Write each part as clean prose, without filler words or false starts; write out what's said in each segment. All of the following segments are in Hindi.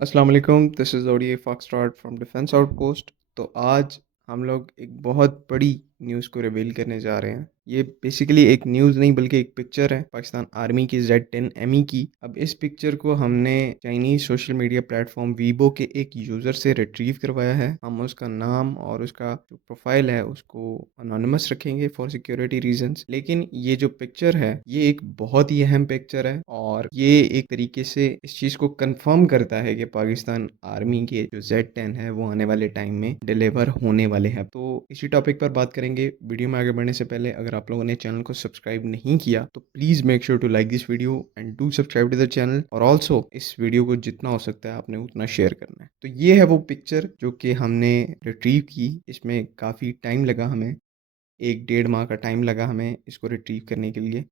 अस्सलाम वालेकुम, this is ODA foxtrot from defence outpost. तो आज हम लोग एक बहुत बड़ी न्यूज़ को रिवील करने जा रहे हैं। ये बेसिकली एक न्यूज़ नहीं बल्कि एक पिक्चर है पाकिस्तान आर्मी की Z10 ME की। अब इस पिक्चर को हमने Chinese social media platform Weibo के एक यूज़र से रिट्रीव करवाया है। हम उसका नाम और उसका जो प्रोफाइल है उसको अनोनिमस रखेंगे फॉर सिक्योरिटी रीजंस। लेकिन ये जो पिक्चर है ये एक बहुत ही अहम पिक्चर है और ये एक तरीके से इस चीज़ को कंफर्म करता है कि पाकिस्तान आर्मी के जो Z10 है वो आने वाले टाइम में डिलीवर होने वाले हैं। तो इसी टॉपिक पर बात करेंगे। वीडियो में आगे बढ़ने से पहले अगर आप लोगों ने चैनल को सब्सक्राइब नहीं किया तो please make sure to like this video and do subscribe to the channel, और ऑल्सो इस वीडियो को जितना हो सकता है आपने उतना शेयर करना है। तो ये है वो पिक्चर जो कि हमने रिट्रीव की। इसमें काफ़ी टाइम लगा हमें, 1 डेढ़ माह का टाइम लगा हमें इसको रिट्रीव करने के लिए।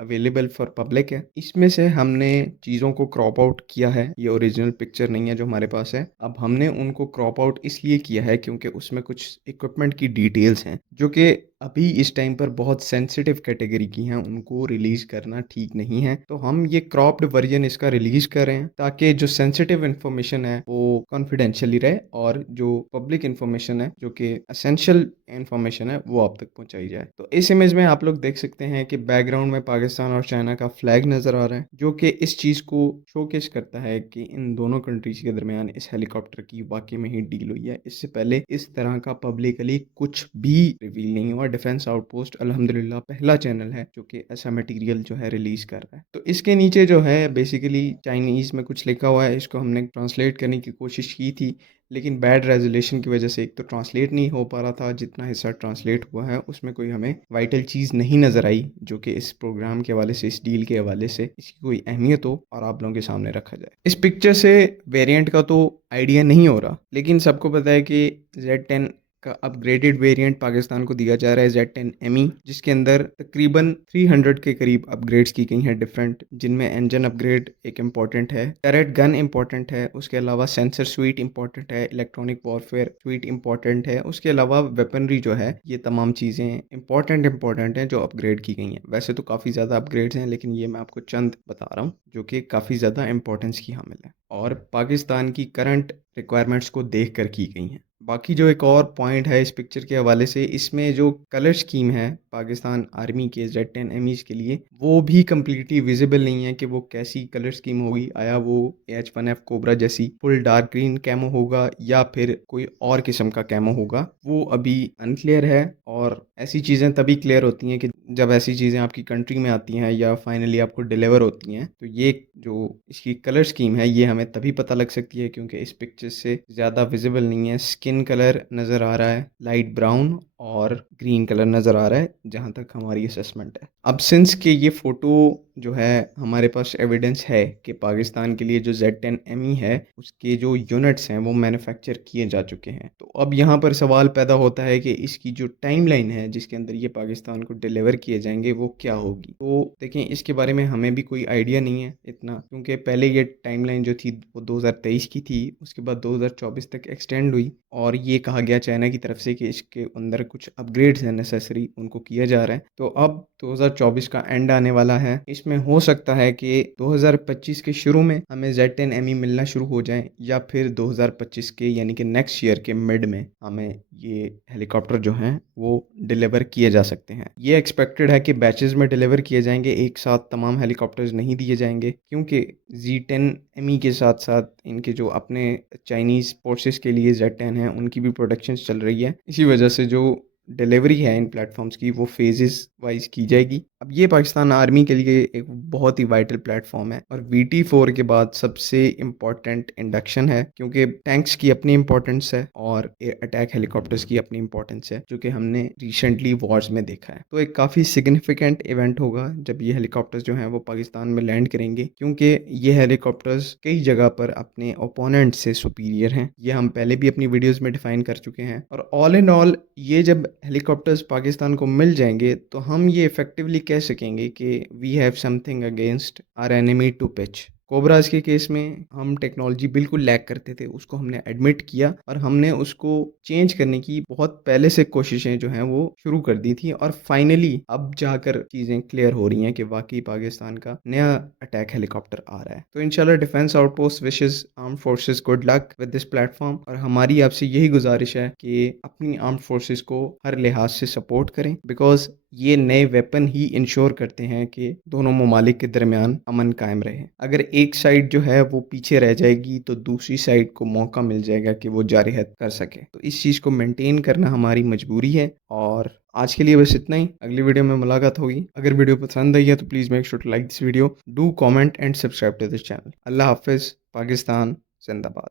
अवेलेबल फॉर पब्लिक है। इसमें से हमने चीज़ों को क्रॉप आउट किया है। ये ओरिजिनल पिक्चर नहीं है जो हमारे पास है। अब हमने उनको क्रॉप आउट इसलिए किया है क्योंकि उसमें कुछ इक्विपमेंट की डिटेल्स हैं जो कि अभी इस टाइम पर बहुत सेंसिटिव कैटेगरी की हैं, उनको रिलीज़ करना ठीक नहीं है। तो हम ये क्रॉप्ड वर्जन इसका रिलीज़ कर रहे हैं ताकि जो सेंसिटिव इन्फॉर्मेशन है वो कॉन्फिडेंशियली रहे और जो पब्लिक इन्फॉर्मेशन है जो कि एसेंशियल इन्फॉर्मेशन है वो आप तक पहुंचाई जाए। तो इस इमेज में आप लोग देख सकते हैं कि बैकग्राउंड में पाकिस्तान और चाइना का फ्लैग नज़र आ रहा है जो कि इस चीज़ को शोकेस करता है कि इन दोनों कंट्रीज के दरमियान इस हेलीकॉप्टर की वाकई में ही डील हुई है। इससे पहले इस तरह का पब्लिकली कुछ भी रिवील नहीं हुआ। डिफेंस आउटपोस्ट अल्हम्दुलिल्लाह पहला चैनल है जो कि ऐसा मटेरियल जो है रिलीज कर रहा है। तो इसके नीचे जो है बेसिकली चाइनीज़ में कुछ लिखा हुआ है, इसको हमने ट्रांसलेट करने की कोशिश की थी लेकिन बैड रेजोल्यूशन की वजह से एक तो ट्रांसलेट नहीं हो पा रहा था। जितना हिस्सा ट्रांसलेट हुआ है उसमें कोई हमें वाइटल चीज़ नहीं नज़र आई जो कि इस प्रोग्राम के हवाले से, इस डील के हवाले से इसकी कोई अहमियत हो और आप लोगों के सामने रखा जाए। इस पिक्चर से वेरिएंट का तो आइडिया नहीं हो रहा, लेकिन सबको पता है कि Z10 का अपग्रेडेड वेरिएंट पाकिस्तान को दिया जा रहा है Z10 ME, जिसके अंदर तकरीबन 300 के करीब अपग्रेड्स की गई हैं डिफरेंट, जिनमें इंजन अपग्रेड एक इम्पॉर्टेंट है, टरेट गन इम्पॉर्टेंट है, उसके अलावा सेंसर स्वीट इम्पॉर्टेंट है, इलेक्ट्रॉनिक वॉरफेयर स्वीट इम्पॉर्टेंट है, उसके अलावा वेपनरी जो है ये तमाम चीज़ें इंपॉर्टेंट हैं जो अपग्रेड की गई हैं। वैसे तो काफ़ी ज़्यादा अपग्रेड्स हैं लेकिन ये मैं आपको चंद बता रहा हूँ जो कि काफ़ी ज़्यादा इंपॉर्टेंस की हामिल है और पाकिस्तान की करंट रिक्वायरमेंट्स को देख कर की गई हैं। बाकी जो एक और पॉइंट है इस पिक्चर के हवाले से, इसमें जो कलर स्कीम है पाकिस्तान आर्मी के Z10 ME के लिए वो भी कम्प्लीटली विजिबल नहीं है कि वो कैसी कलर स्कीम होगी। आया वो H1F कोबरा जैसी फुल डार्क ग्रीन कैमो होगा या फिर कोई और किस्म का कैमो होगा, वो अभी अनक्लियर है। और ऐसी चीज़ें तभी क्लियर होती हैं कि जब ऐसी चीज़ें आपकी कंट्री में आती हैं या फाइनली आपको डिलीवर होती हैं। तो ये जो इसकी कलर स्कीम है ये हमें तभी पता लग सकती है क्योंकि इस पिक्चर से ज़्यादा विजिबल नहीं है। स्किन कलर नज़र आ रहा है लाइट ब्राउन और ग्रीन कलर नज़र आ रहा है जहाँ तक हमारी असेसमेंट है। अब सिंस के ये फ़ोटो जो है हमारे पास एविडेंस है कि पाकिस्तान के लिए जो Z10 ME है उसके जो यूनिट्स हैं वो मैन्युफैक्चर किए जा चुके हैं। तो अब यहाँ पर सवाल पैदा होता है कि इसकी जो टाइमलाइन है जिसके अंदर ये पाकिस्तान को डिलीवर किए जाएंगे वो क्या होगी। तो देखें, इसके बारे में हमें भी कोई आइडिया नहीं है इतना, क्योंकि पहले ये टाइमलाइन जो थी वो 2023 की थी, उसके बाद 2024 तक एक्सटेंड हुई और ये कहा गया चाइना की तरफ से कि इसके अंदर कुछ अपग्रेड्स हैं नेसेसरी, उनको किया जा रहा है। तो अब 2024 का एंड आने वाला है। इसमें हो सकता है कि 2025 के शुरू में हमें Z10 ME मिलना शुरू हो जाए या फिर 2025 के यानी कि नेक्स्ट ईयर के मिड में हमें ये हेलीकॉप्टर जो हैं वो डिलीवर किए जा सकते हैं। ये एक्सपेक्टेड है कि बैचेस में डिलीवर किए जाएंगे, एक साथ तमाम हेलीकॉप्टर्स नहीं दिए जाएंगे क्योंकि Z10 ME के साथ साथ इनके जो अपने चाइनीज़ फोर्सेस के लिए Z10 है उनकी भी प्रोडक्शन चल रही है। इसी वजह से जो डिलीवरी है इन प्लेटफॉर्म्स की वो फेजेस वाइज की जाएगी। अब ये पाकिस्तान आर्मी के लिए एक बहुत ही वाइटल प्लेटफॉर्म है और VT4 के बाद सबसे इम्पोर्टेंट इंडक्शन है क्योंकि टैंक्स की अपनी इंपॉर्टेंस है और अटैक हेलीकॉप्टर्स की अपनी इंपॉर्टेंस है जो कि हमने रिसेंटली वॉर्स में देखा है। तो एक काफ़ी सिग्निफिकेंट इवेंट होगा जब ये हेलीकॉप्टर्स जो हैं वो पाकिस्तान में लैंड करेंगे क्योंकि ये हेलीकॉप्टर्स कई जगह पर अपने ओपोनेंट से सुपीरियर हैं। ये हम पहले भी अपनी वीडियोज़ में डिफाइन कर चुके हैं और ऑल इन ऑल ये जब हेलीकॉप्टर्स पाकिस्तान को मिल जाएंगे तो हम ये इफेक्टिवली कह सकेंगे कि we have something against our enemy to pitch. Cobras के केस में हम टेक्नोलॉजी बिल्कुल लैक करते थे, उसको हमने एडमिट किया और हमने उसको चेंज करने की बहुत पहले से कोशिशें जो हैं वो शुरू कर दी थी और फाइनली अब जाकर चीज़ें क्लियर हो रही हैं कि वाक़ई पाकिस्तान का नया अटैक हेलीकॉप्टर आ रहा है। तो इंशाल्लाह defence outpost wishes armed forces good luck with this platform और हमारी आपसे यही गुज़ारिश है कि अपनी आर्म्ड फोर्सेस को हर लिहाज से सपोर्ट करें बिकॉज़ ये नए वेपन ही इंश्योर करते हैं कि दोनों ममालिक के दरमियान अमन कायम रहे। अगर एक साइड जो है वो पीछे रह जाएगी तो दूसरी साइड को मौका मिल जाएगा कि वो जारहत कर सके। तो इस चीज़ को मेंटेन करना हमारी मजबूरी है और आज के लिए बस इतना ही। अगली वीडियो में मुलाकात होगी। अगर वीडियो पसंद आई है तो please make sure to like this video, do comment and subscribe to this channel. अल्लाह हाफ़िज़। पाकिस्तान ज़िंदाबाद।